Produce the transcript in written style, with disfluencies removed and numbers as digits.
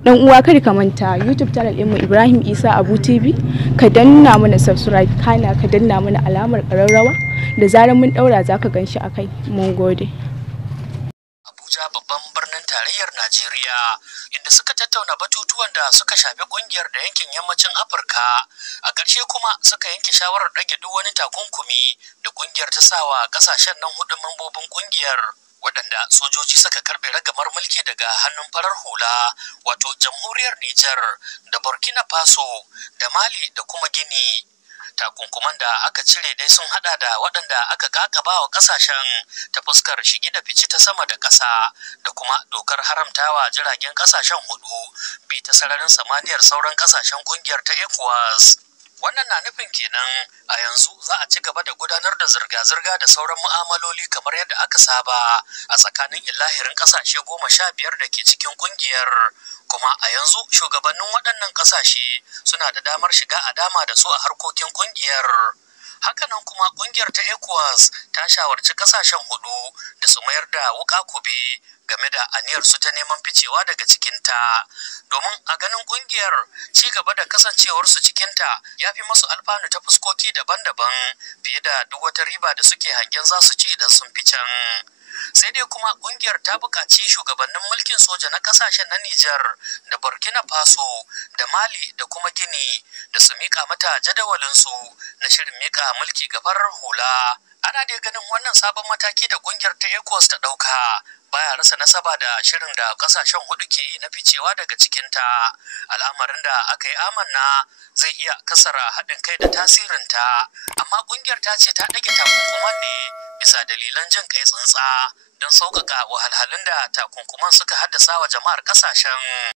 Dan uwa kada ka manta YouTube channel ɗinmu Ibrahim Isa Abu TV, ka danna mana subscribe kana ka danna mana alamar ƙararrawa da zarar mun daura zaka ganshi akai. Mun gode. Abuja babban birnin tarayyar Najeriya inda suka tattauna batutuwan da suka shafi kungiyar da yankin yammacin Afirka. A ƙarshe kuma suka yanke shawarar ɗage duk wani takunkumi da kungiyar ta sawa ƙasashen nan hudu mambobin kungiyar, waɗanda sojoji suka karɓe ragamar mulki daga hannun farar hula, wato jamhuriyar Nijar da Burkina Faso da Mali da kuma Gini. Takunkuman da aka cire dai sun hada da waɗanda aka kakaba wa ƙasashen ta fuskar shige da fice ta sama da ƙasa da kuma dokar haramtawa jiragen ƙasashen hudu bi ta sararin samaniyar sauran ƙasashen ƙungiyar ta ECOWAS. Wannan na nufin kenan a yanzu za a ci gaba da gudanar da zirga-zirga da sauran mu'amaloli kamar yadda aka saba a tsakanin ilahirin ƙasashe 15 da ke cikin ƙungiyar. Kuma a yanzu shugabannin waɗannan ƙasashe suna da damar shiga a dama da su a harkokin ƙungiyar. Hakanan kuma ƙungiyar ta ECOWAS ta shawarci ƙasashen hudu da su mayar da wuƙa kube game da aniyarsu ta neman ficewa daga cikinta, domin a ganin ƙungiyar ci gaba da kasancewarsu cikinta ya fi masu alfanu ta fuskoki daban-daban fiye da duk wata riba da suke hangen za su ci idan sun fi can. Sai dai kuma ƙungiyar ta buƙaci shugabannin mulkin soja na ƙasashen na Nijar da Burkina Faso da Mali da kuma Gini da su miƙa mata jadawalinsu na shirin miƙa mulki ga farar hula. Ana dai ganin wannan sabon mataki da ƙungiyar ta ECOWAS ta ɗauka baya rasa nasaba da shirin da ƙasashen hudu ke yi na ficewa daga cikinta, al'amarin da aka yi amanna zai iya kasara haɗin kai da tasirinta. Amma ƙungiyar ta ce ta ɗage takunkuman ne bisa dalilan jin kai tsantsa don sauƙaƙa wahalhalun da takunkuman suka haddasa wa jama'ar ƙasashen.